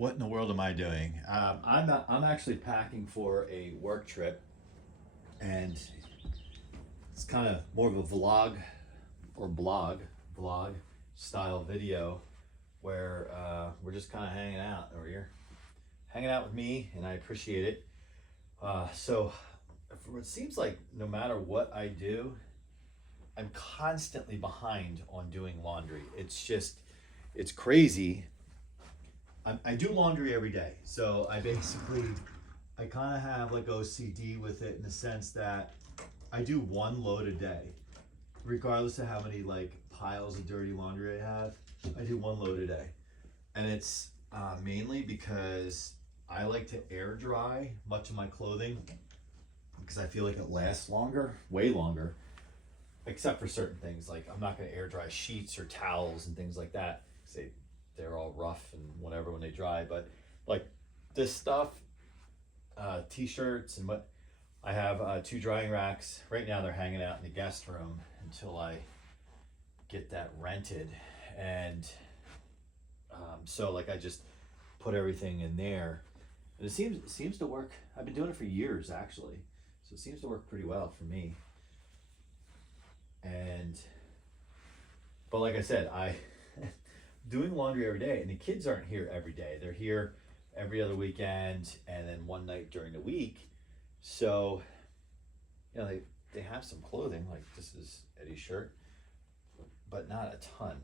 What in the world am I doing? I'm actually packing for a work trip, and it's kind of more of a vlog or vlog style video where we're just kind of hanging out over here, hanging out with me, and I appreciate it. So it seems like no matter what I do, I'm constantly behind on doing laundry. It's crazy. I do laundry every day, so I kind of have like OCD with it in the sense that I do one load a day, regardless of how many like piles of dirty laundry I have. I do one load a day, and it's mainly because I like to air dry much of my clothing because I feel like it lasts longer, way longer, except for certain things. Like I'm not going to air dry sheets or towels and things like that. They're all rough and whatever when they dry, but like this stuff, t-shirts and what, I have 2 drying racks. Right now they're hanging out in the guest room until I get that rented. And so like I just put everything in there, and it seems to work. I've been doing it for years actually, so it seems to work pretty well for me. But like I said, I doing laundry every day, and the kids aren't here every day. They're here every other weekend and then one night during the week. So, they have some clothing, like this is Eddie's shirt, but not a ton.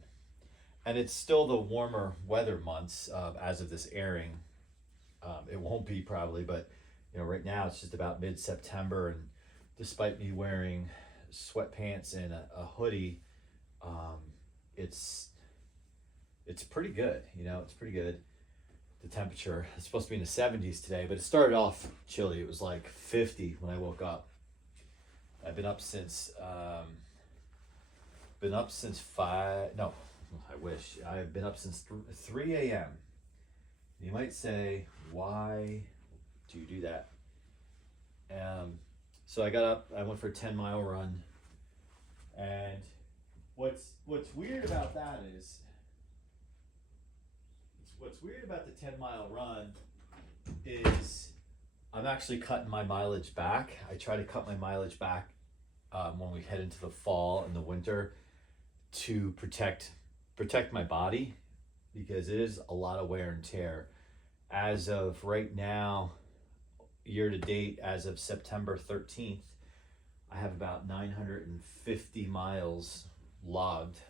And it's still the warmer weather months as of this airing. It won't be probably, but right now it's just about mid-September, and despite me wearing sweatpants and a hoodie, it's pretty good. It's pretty good. The temperature is supposed to be in the 70s today, but it started off chilly. It was like 50 when I woke up. I've been up since 5. No, I wish. I've been up since 3 a.m. You might say, why do you do that? So I got up. I went for a 10-mile run, and what's weird about that is. What's weird about the 10-mile run is I'm actually cutting my mileage back. I try to cut my mileage back when we head into the fall and the winter to protect my body, because it is a lot of wear and tear. As of right now, year to date, as of September 13th, I have about 950 miles logged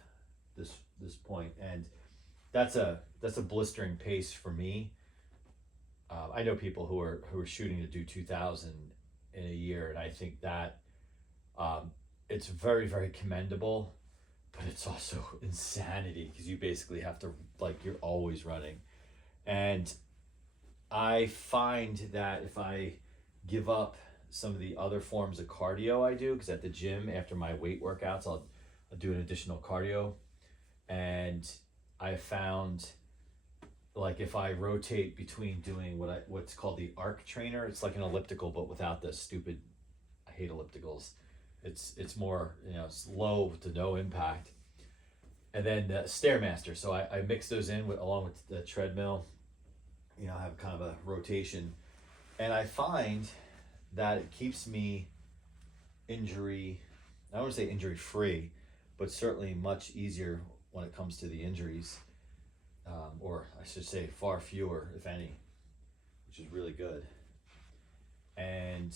this point, and that's a blistering pace for me. I know people who are shooting to do 2,000 in a year, and I think that it's very, very commendable, but it's also insanity because you basically have to, like, you're always running. And I find that if I give up some of the other forms of cardio I do, because at the gym after my weight workouts I'll do an additional cardio, and I found, like, if I rotate between doing what's called the arc trainer, it's like an elliptical but without the stupid, I hate ellipticals. It's more, it's low to no impact. And then the Stairmaster. So I mix those in along with the treadmill. I have kind of a rotation, and I find that it keeps me I don't want to say injury free, but certainly much easier when it comes to the injuries, or I should say far fewer, if any, which is really good. And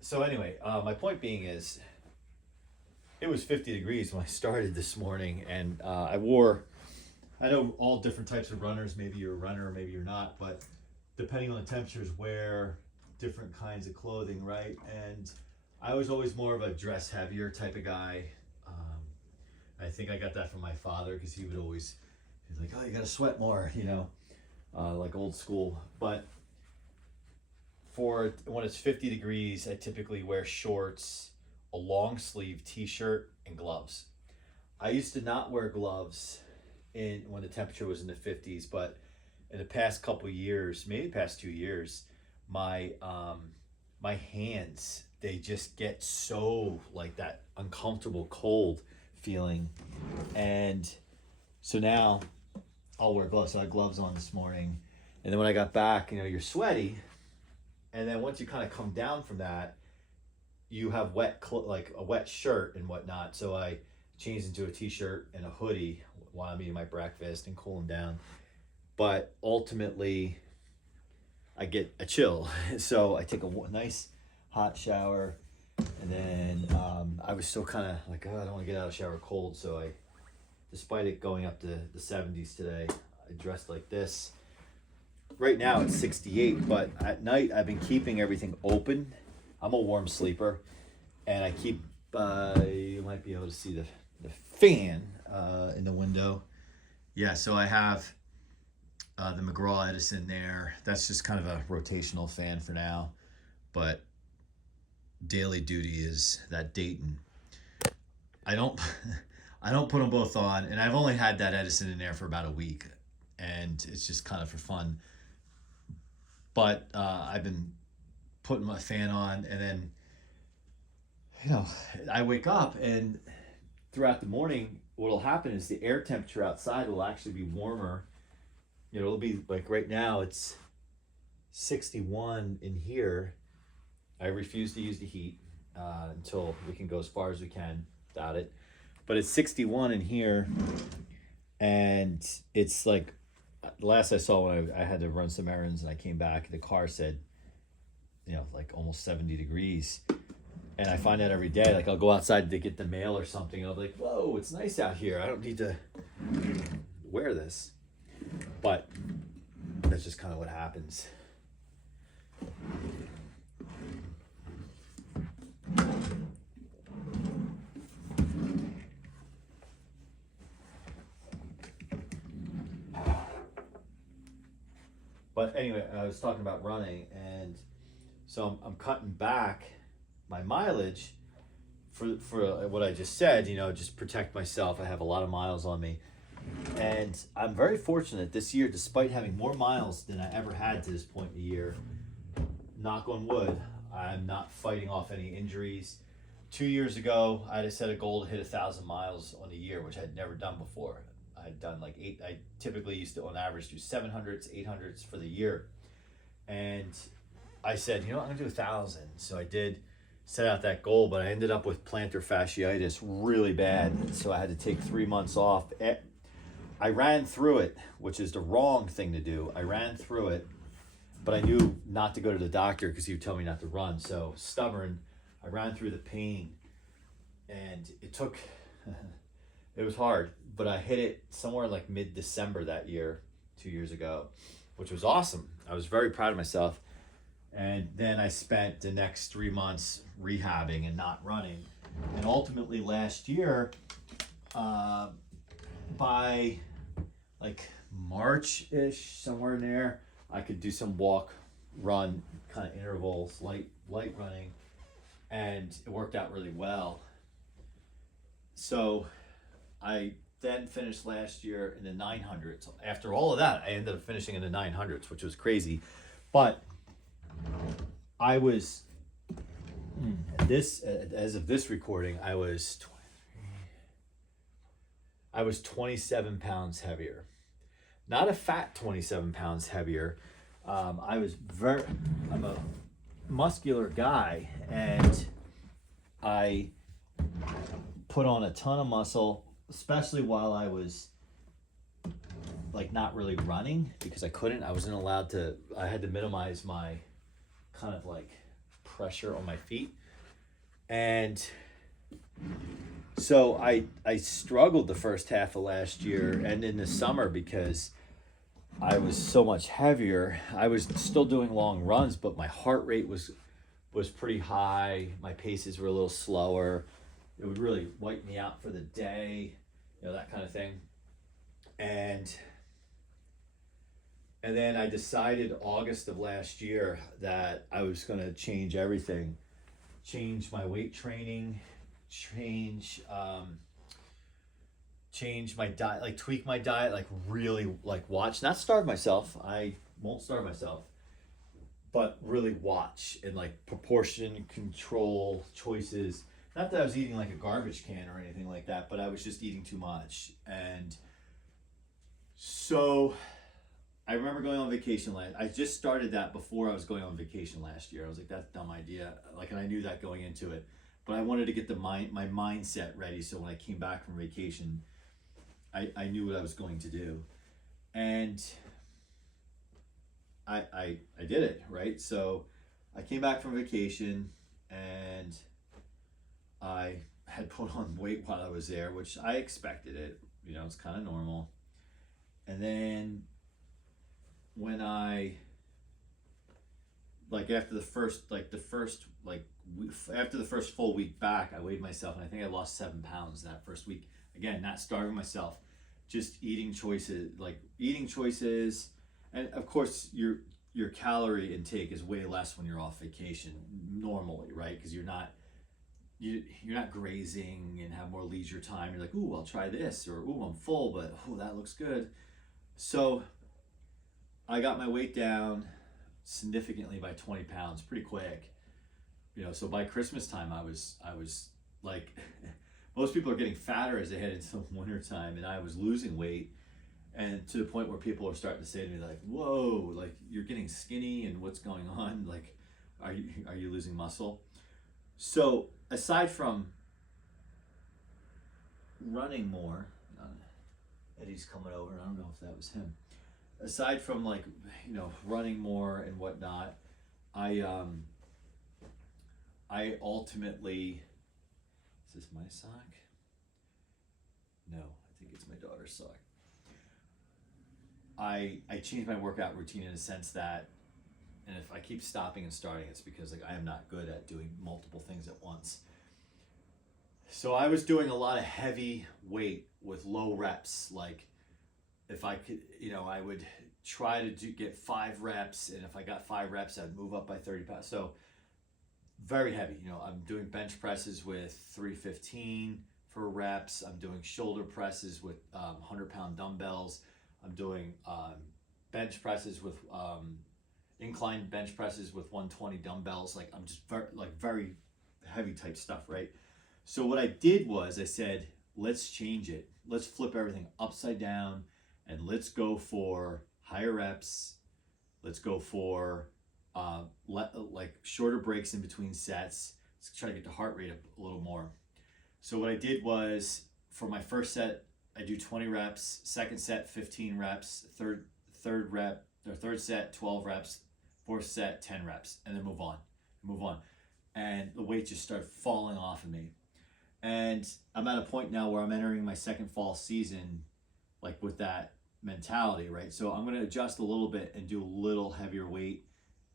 so anyway, my point being is, it was 50 degrees when I started this morning, and I know all different types of runners, maybe you're a runner, maybe you're not, but depending on the temperatures, wear different kinds of clothing, right? And I was always more of a dress heavier type of guy. I think I got that from my father, because he's like, oh, you gotta sweat more, like old school. But for when it's 50 degrees, I typically wear shorts, a long sleeve t-shirt, and gloves. I used to not wear gloves when the temperature was in the 50s, but in the past couple years, maybe the past 2 years, my hands, they just get so like that uncomfortable cold feeling. And so now I'll wear gloves. So I had gloves on this morning, And then when I got back, you know, you're sweaty. And then once you kind of come down from that, you have like a wet shirt and whatnot. So I changed into a t-shirt and a hoodie while I'm eating my breakfast and cooling down. But ultimately, I get a chill. So I take a nice hot shower, and then I was still kind of like, oh, I don't want to get out of the shower cold. So I, despite it going up to the 70s today, I dressed like this. Right now it's 68, but at night I've been keeping everything open. I'm a warm sleeper, and I keep, you might be able to see the fan in the window. Yeah, so I have the McGraw Edison there. That's just kind of a rotational fan for now, but daily duty is that Dayton. I don't put them both on, and I've only had that Edison in there for about a week, and it's just kind of for fun. But I've been putting my fan on, and then, you know, I wake up, and throughout the morning, what'll happen is the air temperature outside will actually be warmer. You know, it'll be like right now it's 61 in here. I refuse to use the heat until we can go as far as we can without it. But it's 61 in here, and it's like, the last I saw when I had to run some errands and I came back, the car said, you know, like almost 70 degrees. And I find that every day. Like, I'll go outside to get the mail or something, and I'll be like, whoa, it's nice out here. I don't need to wear this. But that's just kind of what happens. But anyway, I was talking about running, and so I'm cutting back my mileage for what I just said, you know, just protect myself. I have a lot of miles on me, and I'm very fortunate this year, despite having more miles than I ever had to this point in the year. Knock on wood, I'm not fighting off any injuries. 2 years ago, I had set a goal to hit 1,000 miles on a year, which I'd never done before. I'd done like 8. I typically used to, on average, do 700s, 800s for the year. And I said, you know what, I'm gonna do 1,000. So I did set out that goal, but I ended up with plantar fasciitis really bad. So I had to take 3 months off. I ran through it, which is the wrong thing to do. I ran through it, but I knew not to go to the doctor because he would tell me not to run. So stubborn, I ran through the pain, and it took, it was hard, but I hit it somewhere like mid-December that year, 2 years ago, which was awesome. I was very proud of myself. And then I spent the next 3 months rehabbing and not running. And ultimately last year, by like March-ish, somewhere in there, I could do some walk, run, kind of intervals, light running, and it worked out really well. So I then finished last year in the 900s. After all of that, I ended up finishing in the 900s, which was crazy. But I was, as of this recording, I was 27 pounds heavier. Not a fat 27 pounds heavier. I'm a muscular guy, and I put on a ton of muscle, especially while I was like not really running, because I wasn't allowed to, I had to minimize my kind of like pressure on my feet. And so I struggled the first half of last year and in the summer because I was so much heavier. I was still doing long runs, but my heart rate was pretty high. My paces were a little slower. It would really wipe me out for the day, you know, that kind of thing. And then I decided August of last year that I was going to change everything, change my weight training, change my diet, like tweak my diet, like really like watch, not starve myself. I won't starve myself, but really watch and like proportion, control, choices. Not that I was eating like a garbage can or anything like that, but I was just eating too much. And so I remember going on vacation I just started that before I was going on vacation last year. I was like, that's a dumb idea. Like, and I knew that going into it, but I wanted to get my mindset ready. So when I came back from vacation, I knew what I was going to do. And I did it, right? So I came back from vacation and I had put on weight while I was there, which I expected it, you know, it's kind of normal. And then when I, like after the first full week back, I weighed myself and I think I lost 7 pounds that first week. Again, not starving myself, just eating choices. And of course your calorie intake is way less when you're off vacation normally, right? Because you're not grazing and have more leisure time. You're like, ooh, I'll try this, or ooh, I'm full, but ooh, that looks good. So I got my weight down significantly by 20 pounds pretty quick. You know, so by Christmas time I was like most people are getting fatter as they head into winter time, and I was losing weight, and to the point where people are starting to say to me like, whoa, like you're getting skinny and what's going on? Like, are you losing muscle? So aside from running more, Eddie's coming over, I don't know if that was him. Aside from like, you know, running more and whatnot, I ultimately, is this my sock? No, I think it's my daughter's sock. I changed my workout routine in a sense that, and if I keep stopping and starting, it's because like I am not good at doing multiple things at once. So I was doing a lot of heavy weight with low reps. Like if I could, you know, I would try to get 5 reps, and if I got 5 reps, I'd move up by 30 pounds. So very heavy. You know, I'm doing bench presses with 315 for reps. I'm doing shoulder presses with 100-pound dumbbells. I'm doing bench presses with inclined bench presses with 120 dumbbells. Like I'm just very heavy type stuff, right? So what I did was I said, let's change it. Let's flip everything upside down, and let's go for higher reps. Let's go for like shorter breaks in between sets. Let's try to get the heart rate up a little more. So what I did was, for my first set, I do 20 reps, second set 15 reps, third set 12 reps, fourth set 10 reps, and then move on. And the weight just started falling off of me. And I'm at a point now where I'm entering my second fall season, like with that mentality, right? So I'm going to adjust a little bit and do a little heavier weight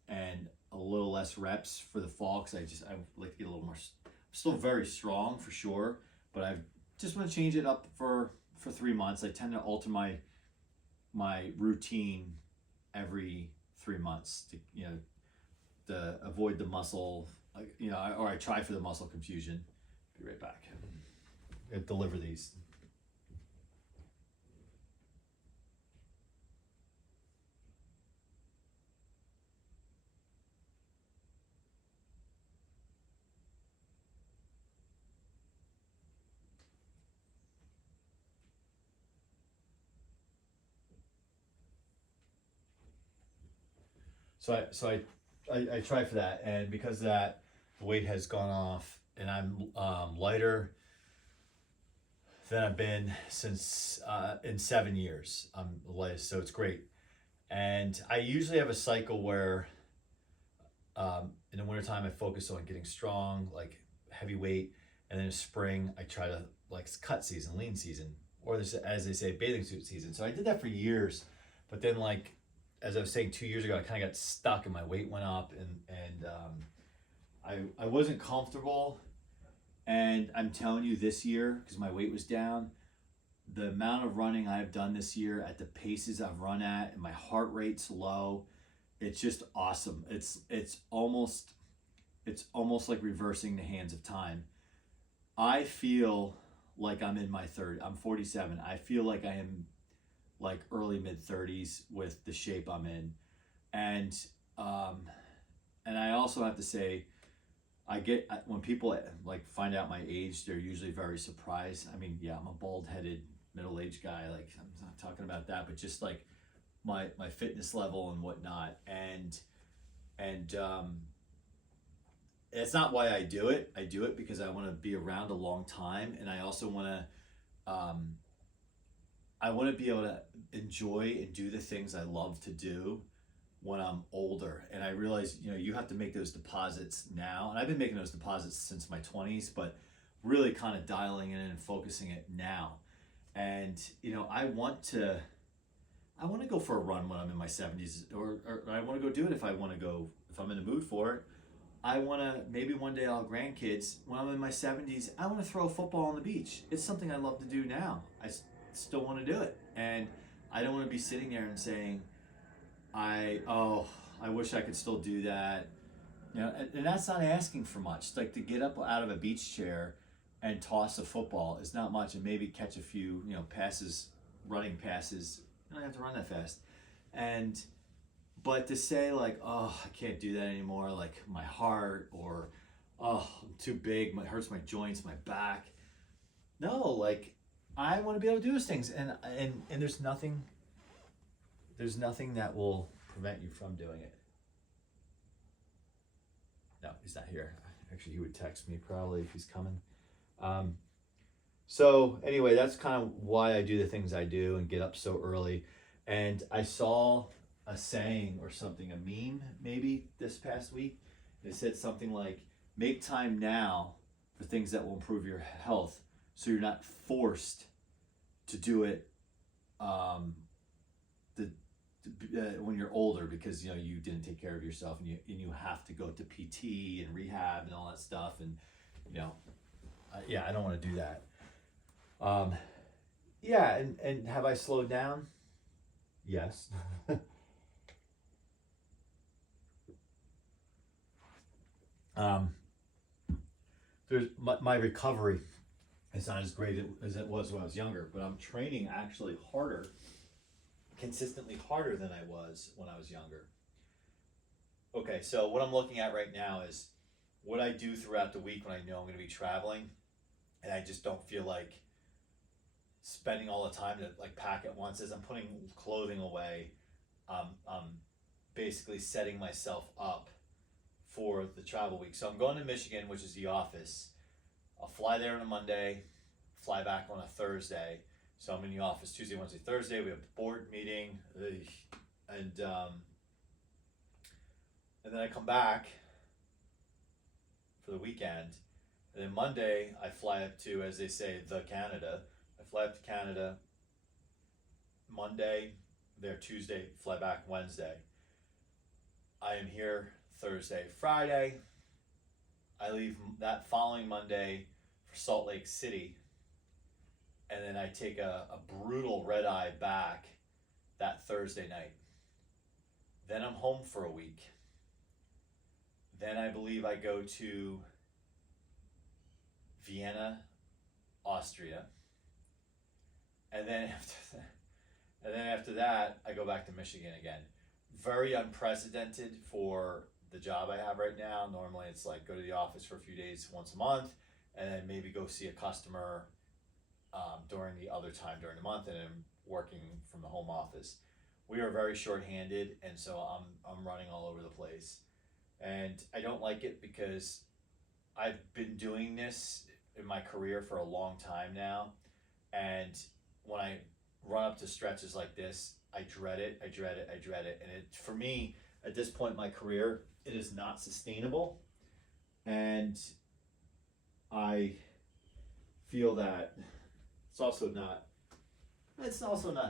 and a little less reps for the fall, because I like to get a little more. I'm still very strong for sure, but I just want to change it up for 3 months. I tend to alter my routine every 3 months to, you know, to avoid the muscle, you know, or I try for the muscle confusion. Be right back. I deliver these. So I try for that, and because of that, the weight has gone off, and I'm lighter than I've been since in 7 years. I'm the lightest, so it's great. And I usually have a cycle where in the wintertime I focus on getting strong, like heavy weight, and then in spring I try to, like, cut season, lean season, or this, as they say, bathing suit season. So I did that for years, but then, like, as I was saying 2 years ago, I kind of got stuck and my weight went up, and I wasn't comfortable. And I'm telling you, this year, because my weight was down, the amount of running I've done this year at the paces I've run at, and my heart rate's low, it's just awesome. It's almost like reversing the hands of time. I feel like I'm in my 30s. I'm 47. I feel like I am like early mid 30s with the shape I'm in. And I also have to say, when people like find out my age, they're usually very surprised. I mean, yeah, I'm a bald-headed middle-aged guy. Like, I'm not talking about that, but just like my fitness level and whatnot. And it's not why I do it. I do it because I want to be around a long time, and I also want to be able to enjoy and do the things I love to do when I'm older. And I realize, you have to make those deposits now. And I've been making those deposits since my 20s, but really kind of dialing in and focusing it now. And, I want to go for a run when I'm in my 70s, or I want to go do it if I'm in the mood for it. I want to, maybe one day I'll have grandkids. When I'm in my 70s, I want to throw a football on the beach. It's something I love to do now. I still want to do it. And I don't want to be sitting there and saying, I wish I could still do that. And that's not asking for much. It's like to get up out of a beach chair and toss a football is not much, and maybe catch a few, passes, running passes. You don't have to run that fast. But to say like, oh, I can't do that anymore, like my heart, or oh, I'm too big, it hurts my joints, my back. No, like I want to be able to do those things, and there's nothing that will prevent you from doing it. No, he's not here. Actually, he would text me probably if he's coming. So anyway, that's kind of why I do the things I do and get up so early. And I saw a saying or something, a meme maybe this past week. It said something like, make time now for things that will improve your health, so you're not forced to do it when you're older, because you didn't take care of yourself, and you have to go to PT and rehab and all that stuff. And I don't want to do that. And have I slowed down? Yes. There's my recovery is not as great as it was when I was younger, but I'm training actually consistently harder than I was when I was younger. Okay, so what I'm looking at right now is what I do throughout the week when I know I'm going to be traveling, and I just don't feel like spending all the time to like pack at once. As I'm putting clothing away, I'm basically setting myself up for the travel week. So I'm going to Michigan, which is the office. I'll fly there on a Monday, fly back on a Thursday. So I'm in the office Tuesday, Wednesday, Thursday. We have a board meeting, and then I come back for the weekend. And then Monday, I fly up to, as they say, Canada. I fly up to Canada Monday, there Tuesday, fly back Wednesday. I am here Thursday, Friday. I leave that following Monday for Salt Lake City. And then I take a brutal red eye back that Thursday night. Then I'm home for a week. Then I believe I go to Vienna, Austria. And then after that, I go back to Michigan again. Very unprecedented for the job I have right now. Normally it's like go to the office for a few days once a month, and then maybe go see a customer during the other time during the month, and I'm working from the home office. We are very short-handed, and so I'm running all over the place. And I don't like it because I've been doing this in my career for a long time now, and when I run up to stretches like this, I dread it. And for me, at this point in my career, it is not sustainable. And I feel that it's also not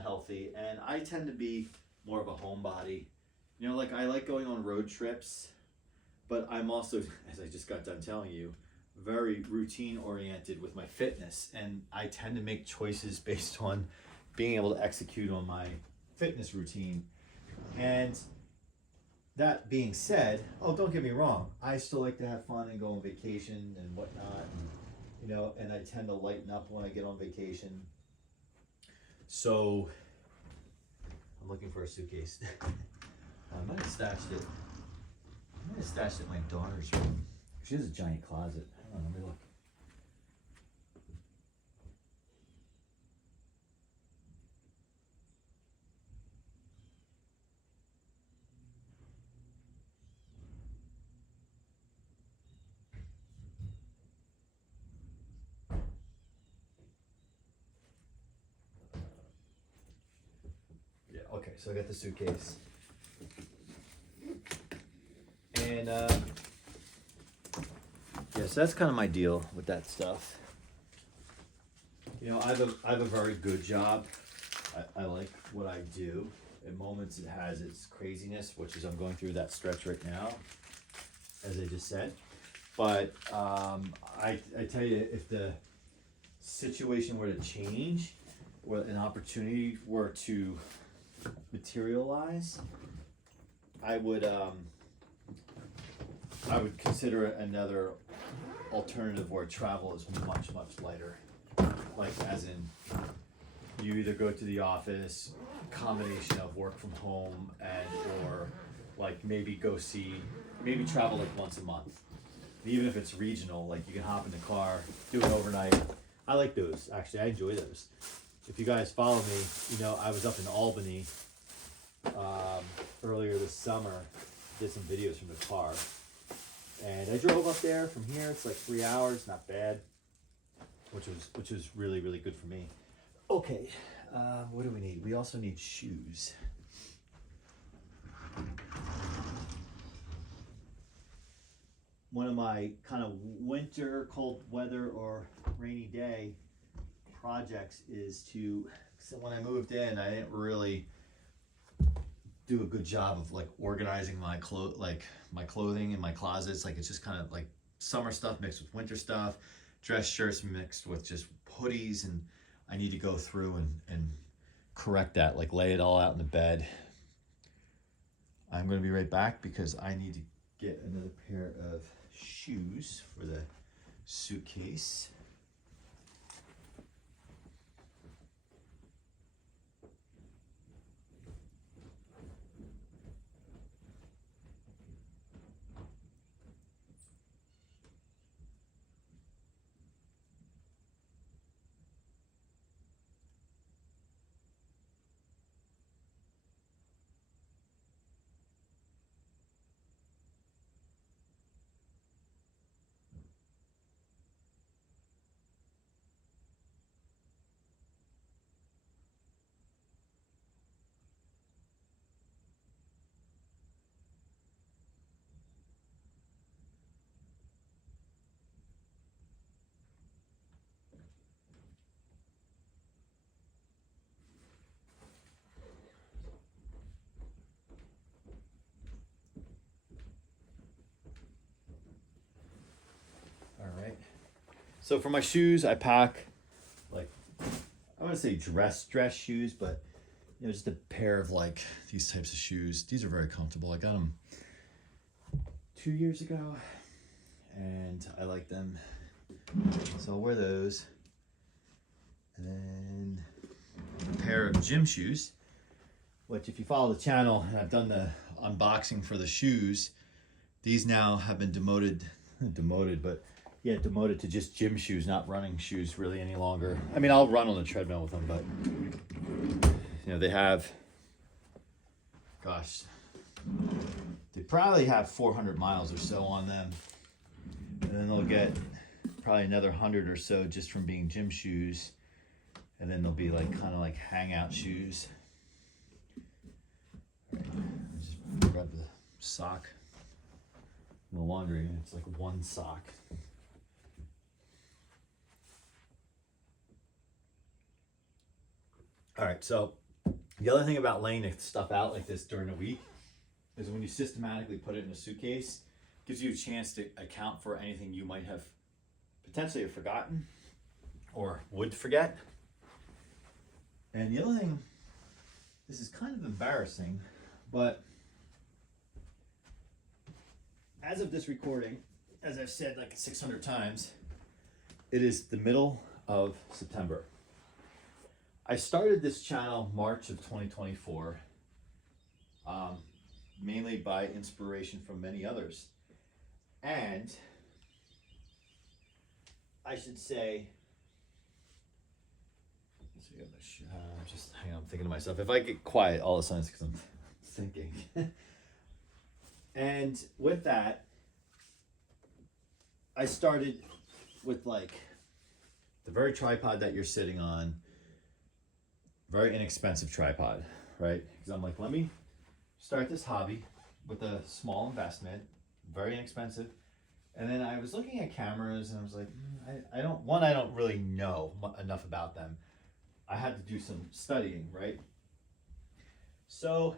healthy. And I tend to be more of a homebody. Like I like going on road trips, but I'm also, as I just got done telling you, very routine oriented with my fitness. And I tend to make choices based on being able to execute on my fitness routine. And that being said, don't get me wrong, I still like to have fun and go on vacation and whatnot, and I tend to lighten up when I get on vacation. So I'm looking for a suitcase. I might have stashed it. In my daughter's room. She has a giant closet. Hold on, let me look. Okay, so I got the suitcase. And yeah, so that's kind of my deal with that stuff. You know, I have a very good job. I like what I do. At moments it has its craziness, which is I'm going through that stretch right now, as I just said. But I tell you, if the situation were to change, or an opportunity were to materialize, I would consider another alternative where travel is much lighter. Like as in, you either go to the office, combination of work from home, and or like maybe travel like once a month. Even if it's regional, like you can hop in the car, do it overnight. I like those, actually. I enjoy those. If you guys follow me, you know I was up in Albany earlier this summer, did some videos from the car. And I drove up there from here. It's like 3 hours, not bad, which was really good for me. Okay, what do we need? We also need shoes. One of my kind of winter, cold weather or rainy day projects is so when I moved in, I didn't really do a good job of like organizing my clothing in my closets. Like it's just kind of like summer stuff mixed with winter stuff, dress shirts mixed with just hoodies, and I need to go through and correct that, like lay it all out in the bed. I'm going to be right back because I need to get another pair of shoes for the suitcase. All right. So for my shoes, I pack like, I want to say dress shoes, but you know, just a pair of like these types of shoes. These are very comfortable. I got them 2 years ago and I like them. So I'll wear those. And then a pair of gym shoes, which if you follow the channel, and I've done the unboxing for the shoes, these now have been demoted to just gym shoes, not running shoes really any longer. I mean, I'll run on the treadmill with them, but you know, they have, gosh, they probably have 400 miles or so on them. And then they'll get probably another 100 or so just from being gym shoes. And then they'll be like kind of like hangout shoes. All right, just grab the sock in the laundry. It's like one sock. All right, so the other thing about laying the stuff out like this during the week is when you systematically put it in a suitcase, it gives you a chance to account for anything you might have potentially forgotten or would forget. And the other thing, this is kind of embarrassing, but as of this recording, as I've said like 600 times, it is the middle of September. I started this channel March of 2024, mainly by inspiration from many others. And I should say, just hang on, I'm thinking to myself, if I get quiet all of a sudden it's because I'm thinking. And with that, I started with like the very tripod that you're sitting on, very inexpensive tripod, right? Because I'm like, let me start this hobby with a small investment, very inexpensive. And then I was looking at cameras and I was like, I don't really know enough about them. I had to do some studying, right? So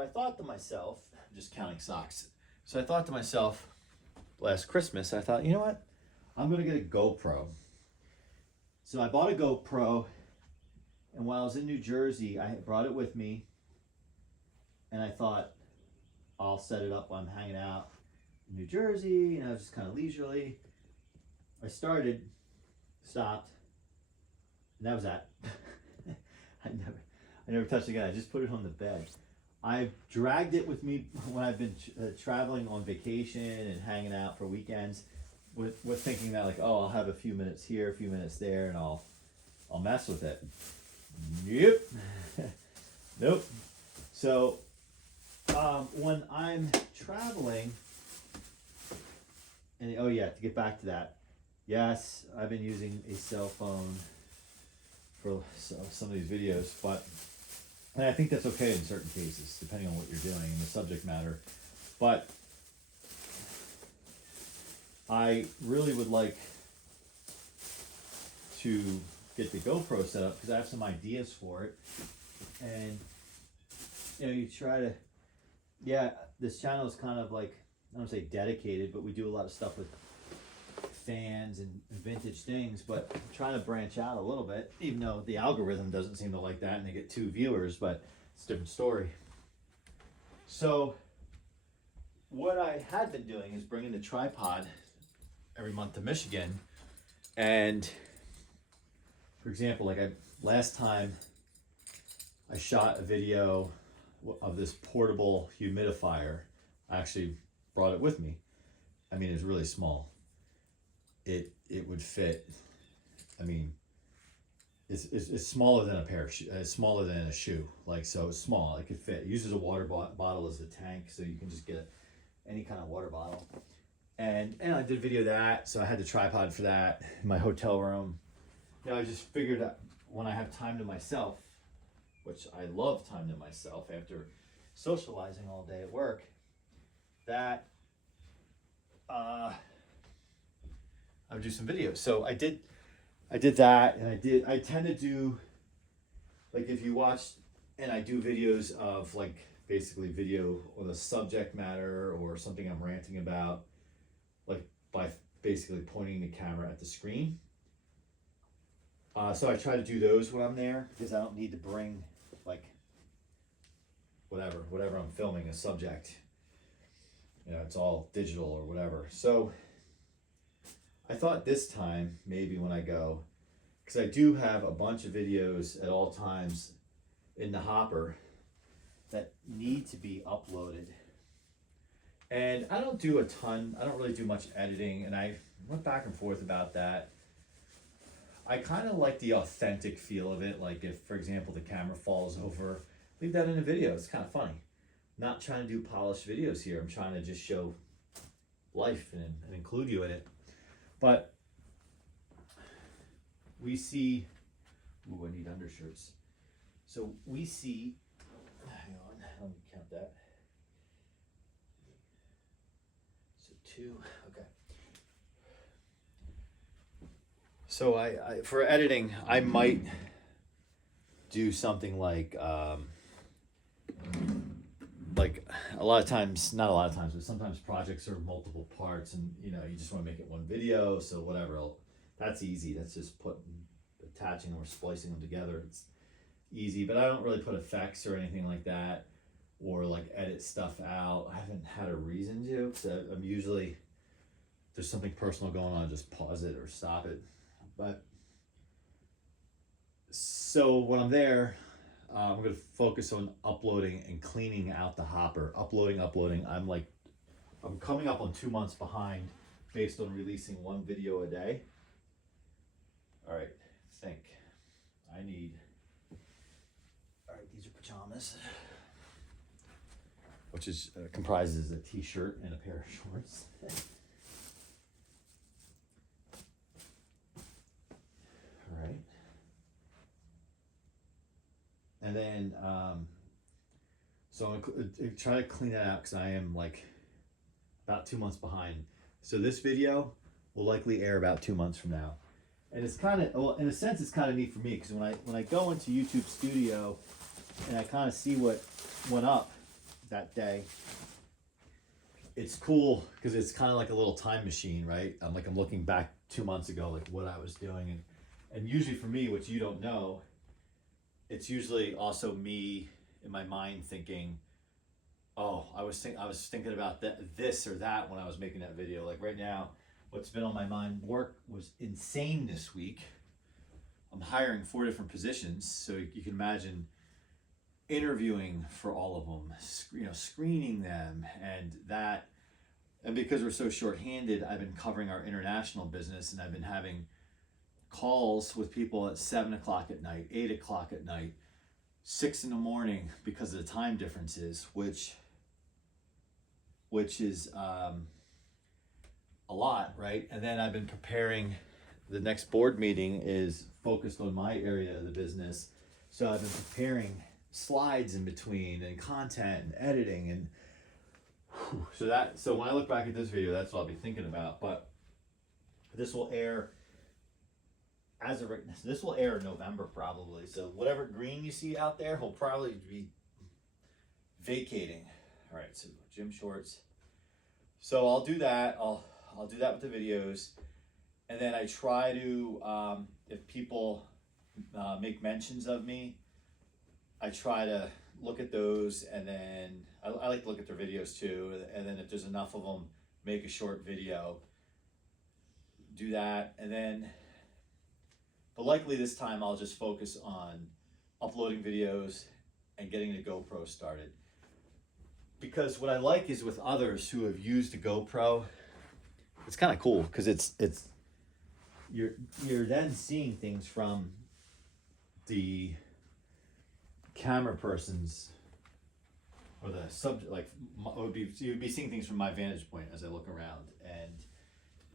I thought to myself, I'm just counting socks. So I thought to myself last Christmas, I thought, you know what? I'm gonna get a GoPro. So I bought a GoPro, and while I was in New Jersey, I brought it with me, and I thought I'll set it up while I'm hanging out in New Jersey, and I was just kind of leisurely. I started, stopped, and that was that. I never touched it again. I just put it on the bed. I've dragged it with me when I've been traveling on vacation and hanging out for weekends, with thinking that like, oh, I'll have a few minutes here, a few minutes there, and I'll mess with it. Yep. Nope. So when I'm traveling, and oh yeah, to get back to that, yes, I've been using a cell phone for some of these videos, and I think that's okay in certain cases, depending on what you're doing and the subject matter. But I really would like to get the GoPro set up because I have some ideas for it. And you try to, this channel is kind of like, I don't say dedicated, but we do a lot of stuff with fans and vintage things, but I'm trying to branch out a little bit, even though the algorithm doesn't seem to like that and they get 2 viewers, but it's a different story. So what I had been doing is bringing the tripod every month to Michigan. And for example, like last time I shot a video of this portable humidifier. I actually brought it with me. I mean, it's really small. It would fit. I mean, it's smaller than a pair of shoes. It's smaller than a shoe. Like, so it's small. It could fit. It uses a water bottle as a tank, so you can just get any kind of water bottle. And I did a video of that, so I had the tripod for that in my hotel room. I just figured out when I have time to myself, which I love time to myself after socializing all day at work, that I would do some videos. So I did that, and I tend to do, like, if you watch, and I do videos of like basically video on the subject matter or something I'm ranting about, like by basically pointing the camera at the screen. So I try to do those when I'm there because I don't need to bring like whatever I'm filming, a subject. It's all digital or whatever. So I thought this time, maybe when I go, because I do have a bunch of videos at all times in the hopper that need to be uploaded. And I don't do a ton, I don't really do much editing, and I went back and forth about that. I kind of like the authentic feel of it. Like if, for example, the camera falls over, leave that in a video. It's kind of funny. Not trying to do polished videos here. I'm trying to just show life and include you in it. But we see, ooh, I need undershirts. So we see, hang on, let me count that. So 2, okay. So I for editing, I might do something like a lot of times, not a lot of times, but sometimes projects are multiple parts, and you just want to make it one video. So whatever, that's easy. That's just attaching or splicing them together. It's easy, but I don't really put effects or anything like that, or like edit stuff out. I haven't had a reason to, because I'm usually, if there's something personal going on, just pause it or stop it. But so when I'm there, I'm going to focus on uploading and cleaning out the hopper. Uploading. I'm coming up on 2 months behind based on releasing 1 video a day. All right, think. I need, all right, these are pajamas, which is comprises a t-shirt and a pair of shorts. All right. And then, so I'm try to clean that out because I am like about 2 months behind. So this video will likely air about 2 months from now. And it's kind of, well, in a sense, it's kind of neat for me because when I go into YouTube Studio and I kind of see what went up that day, it's cool because it's kind of like a little time machine, right? I'm looking back 2 months ago, like what I was doing, and usually for me, which you don't know, it's usually also me in my mind thinking, oh, I was thinking about this or that when I was making that video. Like right now, what's been on my mind, work was insane this week. I'm hiring 4 different positions, so you can imagine interviewing for all of them, screening them, and because we're so short-handed, I've been covering our international business, and I've been having calls with people at 7 o'clock at night, 8 o'clock at night, 6 in the morning because of the time differences, which is a lot, right? And then I've been preparing, the next board meeting is focused on my area of the business. So I've been preparing slides in between and content and editing and so when I look back at this video, that's what I'll be thinking about. But this will air this will air in November probably. So whatever green you see out there, he'll probably be vacating. All right, so gym shorts. So I'll do that. I'll do that with the videos, and then I try to if people make mentions of me, I try to look at those, and then I like to look at their videos too, and then if there's enough of them, make a short video, do that, and then, but likely this time I'll just focus on uploading videos and getting the GoPro started. Because what I like is with others who have used a GoPro, it's kind of cool because you're then seeing things from the camera person's or the subject, like you'd be seeing things from my vantage point as I look around, and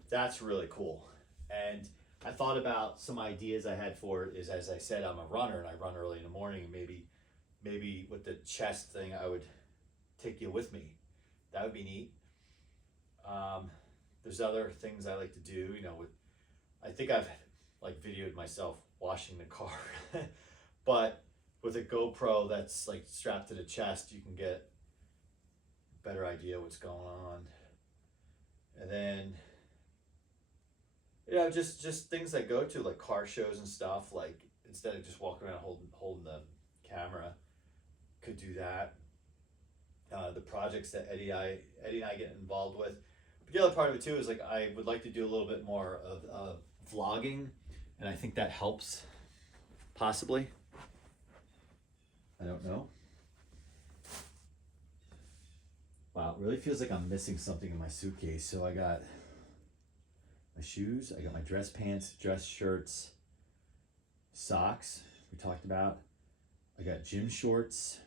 that's really cool. And I thought about some ideas I had for it. Is, as I said, I'm a runner and I run early in the morning, and maybe with the chest thing I would take you with me. That would be neat. There's other things I like to do, I think I've like videoed myself washing the car, but with a GoPro that's like strapped to the chest, you can get a better idea what's going on. And then, just things I go to, like car shows and stuff, like instead of just walking around holding the camera, could do that. The projects that Eddie and I get involved with. But the other part of it too is like I would like to do a little bit more of vlogging, and I think that helps, possibly. I don't know. Wow, it really feels like I'm missing something in my suitcase. So I got my shoes, I got my dress pants, dress shirts, socks, we talked about. I got gym shorts.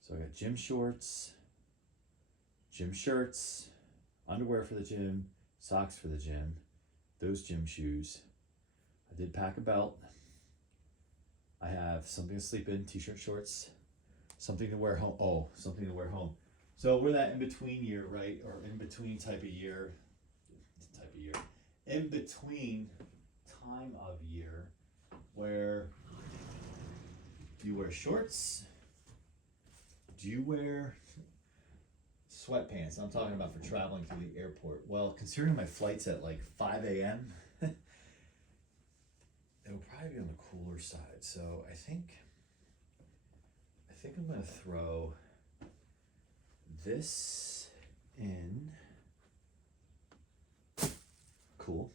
So I got gym shorts, gym shirts, underwear for the gym, socks for the gym, those gym shoes. I did pack a belt. I have something to sleep in, t-shirt, shorts, something to wear home. Oh, something to wear home. So we're that in-between year, right? Or in-between type of year. In-between time of year where you wear shorts. Do you wear sweatpants? I'm talking about for traveling to the airport. Well, considering my flight's at like 5 a.m., it'll probably be on the cooler side. So I think I'm gonna throw this in. Cool.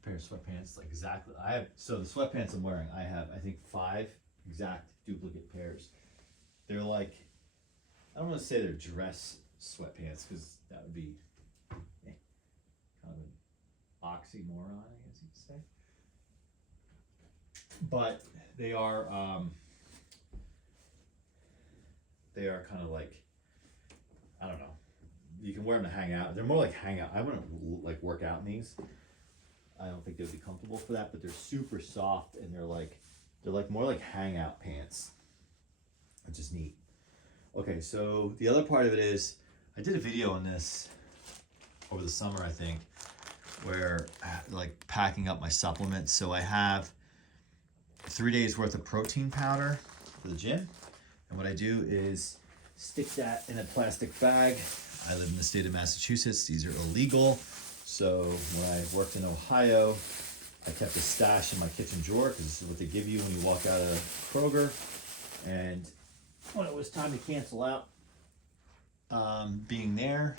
A pair of sweatpants, like exactly. So the sweatpants I'm wearing, I have, I think, 5 exact duplicate pairs. They're like, I don't want to say they're dress sweatpants because that would be kind of an oxymoron, I guess you could say. But they are kind of like, I don't know. You can wear them to hang out. They're more like hangout. I wouldn't like work out in these. I don't think they'd be comfortable for that, but they're super soft and they're like They're like more like hangout pants, which is neat. Okay, so the other part of it is, I did a video on this over the summer, I think, where like packing up my supplements. So I have 3 days worth of protein powder for the gym. And what I do is stick that in a plastic bag. I live in the state of Massachusetts. These are illegal. So when I worked in Ohio, I kept a stash in my kitchen drawer because this is what they give you when you walk out of Kroger. And when it was time to cancel out being there,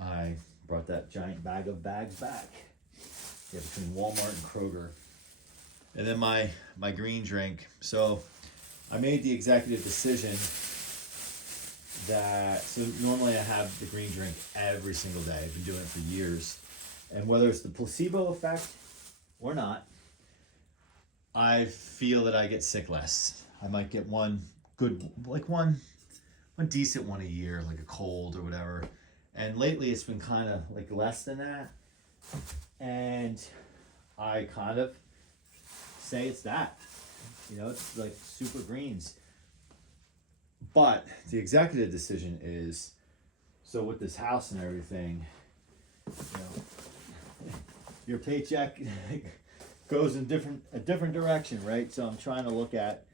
I brought that giant bag of bags back. Yeah, between Walmart and Kroger. And then my green drink. So I made the executive decision that, so normally I have the green drink every single day. I've been doing it for years. And whether it's the placebo effect or not, I feel that I get sick less. I might get one good, like one decent one a year, like a cold or whatever. And lately it's been kind of like less than that. And I kind of say it's that. You know, it's like super greens. But the executive decision is, so with this house and everything, you know, your paycheck goes in a different direction, right? So I'm trying to look at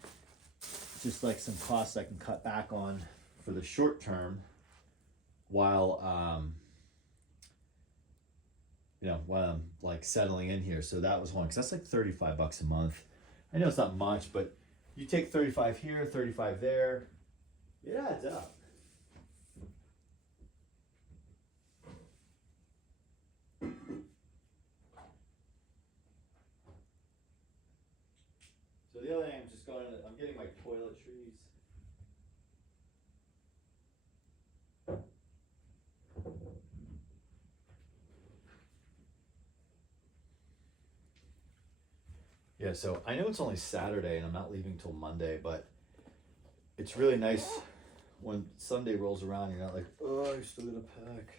just like some costs I can cut back on for the short term while you know, while I'm like settling in here. So that was one, because that's like $35 a month. I know it's not much, but you take 35 here, 35 there, it adds up. So the other thing, I'm getting my toiletries. Yeah, so I know it's only Saturday and I'm not leaving till Monday, but it's really nice when Sunday rolls around, you're not like, oh, I still gotta pack.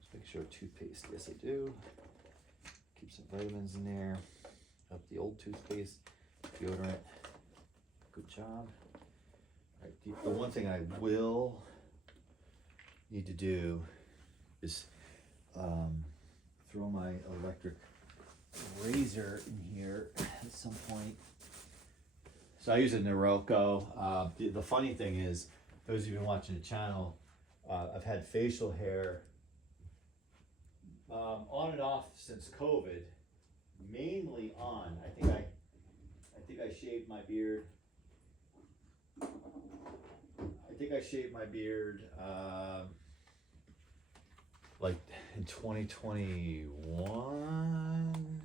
Just make sure toothpaste, yes I do. Keep some vitamins in there. Up the old toothpaste, deodorant. Good job. All right, the one thing I will need to do is throw my electric razor in here at some point. So I use a Norelco. The funny thing is, those of you watching the channel, I've had facial hair on and off since COVID. Mainly on. I think I shaved my beard. Like in 2021,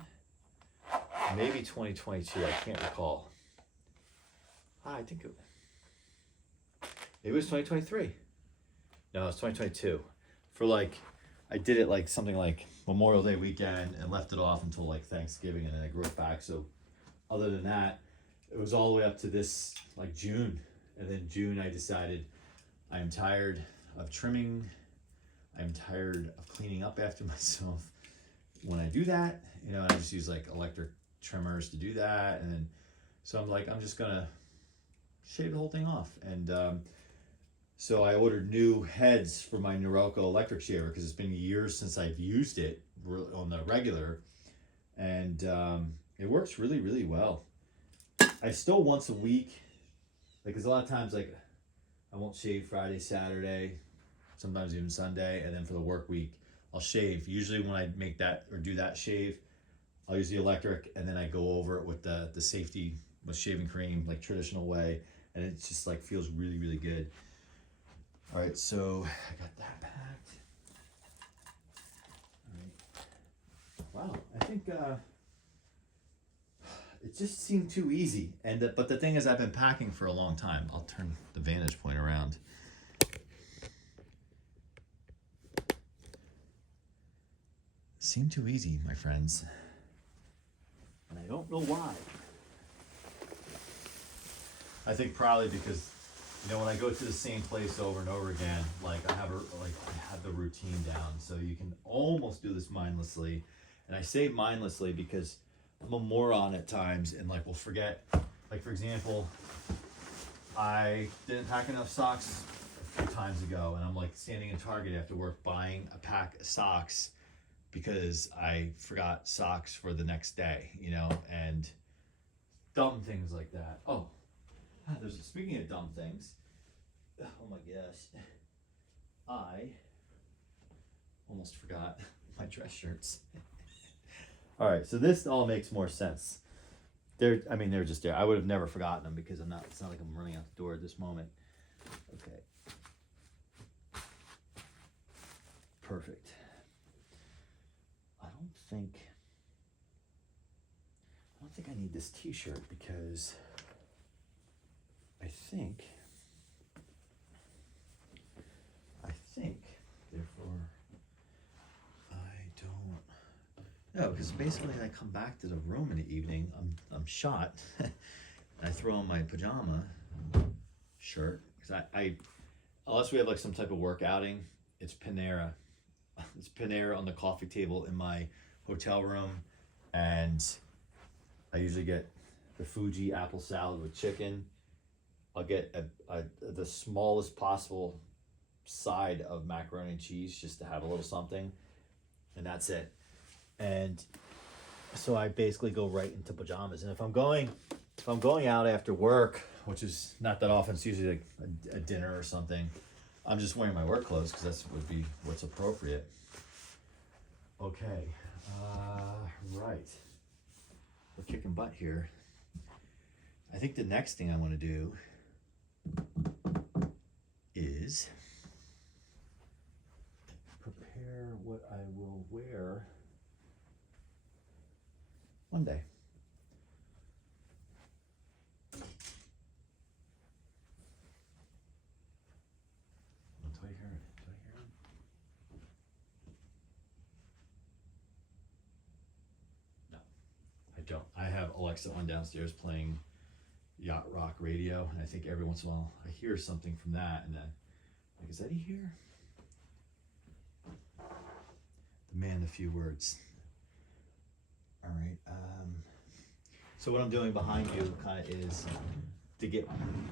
maybe 2022. I can't recall. I think it was 2023. No, it was 2022. For like, I did it like something like Memorial Day weekend and left it off until like Thanksgiving, and then I grew it back. So other than that, it was all the way up to this like June. And then June I decided I'm tired of trimming. I'm tired of cleaning up after myself when I do that. You know, and I just use like electric trimmers to do that. And then, so I'm like, I'm just gonna shave the whole thing off. And so I ordered new heads for my Norelco electric shaver because it's been years since I've used it on the regular. And it works really, really well. I still once a week, like there's a lot of times like I won't shave Friday, Saturday, sometimes even Sunday, and then for the work week, I'll shave. Usually when I make that or do that shave, I'll use the electric, and then I go over it with the safety with shaving cream, like traditional way, and it just like feels really, really good. All right, so I got that packed. All right. Wow, I think it just seemed too easy, and but the thing is, I've been packing for a long time. I'll turn the vantage point around. Seemed too easy, my friends, and I don't know why. I think probably because, you know, when I go to the same place over and over again, like I have the routine down, so you can almost do this mindlessly. And I say mindlessly because I'm a moron at times and like will forget Like for example, I didn't pack enough socks a few times ago, and I'm like standing in Target after work buying a pack of socks because I forgot socks for the next day, you know, and dumb things like that. Oh, speaking of dumb things, oh my gosh, I almost forgot my dress shirts. All right, so this all makes more sense. They're just there. I would have never forgotten them because it's not like I'm running out the door at this moment. Okay. Perfect. I don't think I need this t-shirt because I think therefore I don't. No, because basically I come back to the room in the evening, I'm shot, and I throw on my pajama shirt, because I unless we have like some type of work outing, it's Panera. It's Panera on the coffee table in my hotel room, and I usually get the Fuji apple salad with chicken. I'll get the smallest possible side of macaroni and cheese just to have a little something, and that's it. And so I basically go right into pajamas. And if I'm going out after work, which is not that often, it's usually like a dinner or something, I'm just wearing my work clothes because would be what's appropriate. Okay, right. We're kicking butt here. I think the next thing I want to do is prepare what I will wear Monday. Do I hear it? No, I don't. I have Alexa on downstairs playing yacht rock radio, and I think every once in a while I hear something from that, and then like, is Eddie here? The man, the few words. All right. So what I'm doing behind you kind of is to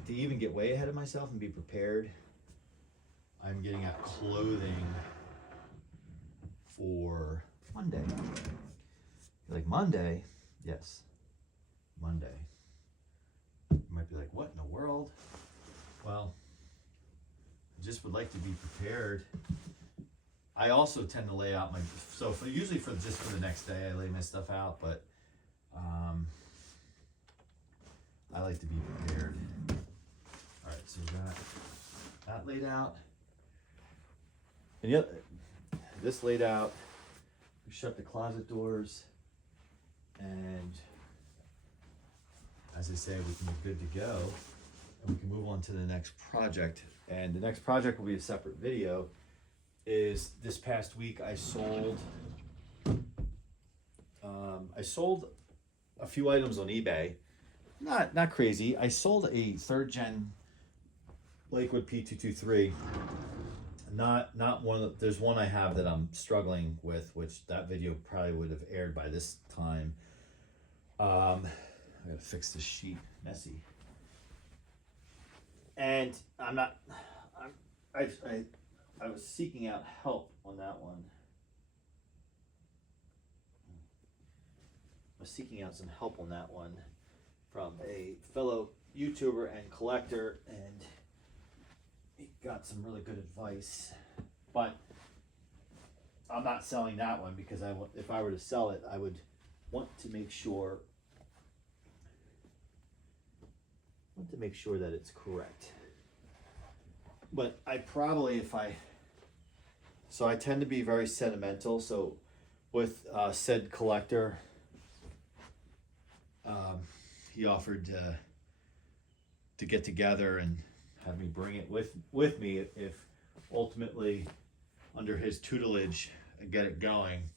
even get way ahead of myself and be prepared. I'm getting out clothing for Monday. You're like, Monday? Yes, Monday. You might be like, what in the world? Well, I just would like to be prepared. I also tend to lay out usually for the next day, I lay my stuff out, but I like to be prepared. All right, so we got that laid out. And yet, this laid out. We shut the closet doors, and as I say, we can be good to go, and we can move on to the next project. And the next project will be a separate video. Is this past week I sold a few items on eBay. Not crazy. I sold a 3rd gen Lakewood P223. Not one of there's one I have that I'm struggling with, which that video probably would have aired by this time. I gotta fix this sheet, messy. And I was seeking out help on that one. I was seeking out some help on that one from a fellow YouTuber and collector, and he got some really good advice. But I'm not selling that one because if I were to sell it, I would want to make sure that it's correct. But I probably, so I tend to be very sentimental. So with said collector, he offered to get together and have me bring it with me if ultimately under his tutelage and get it going.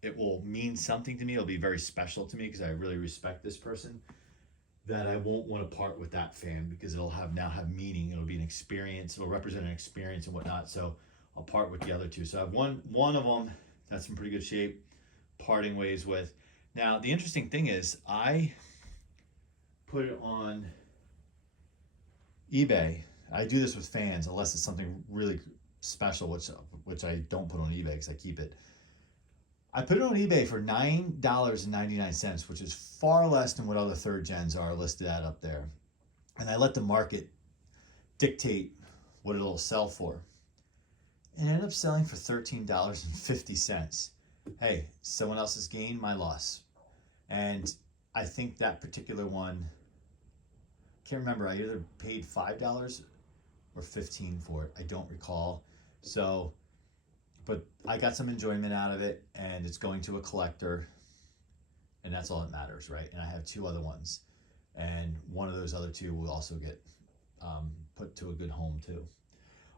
It will mean something to me. It'll be very special to me because I really respect this person. That I won't want to part with that fan because it'll now have meaning. It'll be an experience. It'll represent an experience and whatnot. So I'll part with the other two. So I have one of them that's in pretty good shape, parting ways with. Now the interesting thing is I put it on eBay. I do this with fans unless it's something really special, which I don't put on eBay because I keep it. I put it on eBay for $9.99, which is far less than what other third gens are listed at up there. And I let the market dictate what it'll sell for. And it ended up selling for $13.50. Hey, someone else's gain, my loss. And I think that particular one, I can't remember, I either paid $5 or $15 for it. I don't recall. So, but I got some enjoyment out of it, and it's going to a collector, and that's all that matters, right? And I have 2 other ones, and one of those other 2 will also get put to a good home too.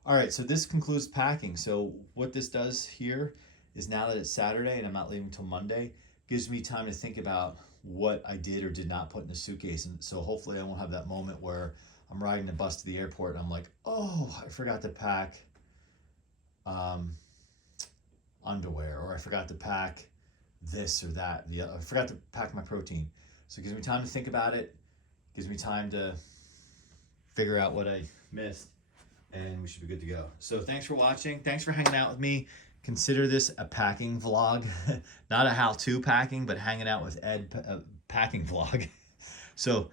All right, so this concludes packing. So what this does here is, now that it's Saturday and I'm not leaving till Monday, gives me time to think about what I did or did not put in a suitcase. And so hopefully I won't have that moment where I'm riding the bus to the airport and I'm like, oh, I forgot to pack underwear, or I forgot to pack this or that. I forgot to pack my protein. So it gives me time to think about it, gives me time to figure out what I missed, and we should be good to go. So thanks for watching. Thanks for hanging out with me. Consider this a packing vlog, not a how-to packing, but hanging out with Ed packing vlog. So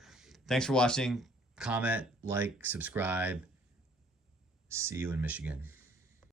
thanks for watching. Comment, like, subscribe. See you in Michigan.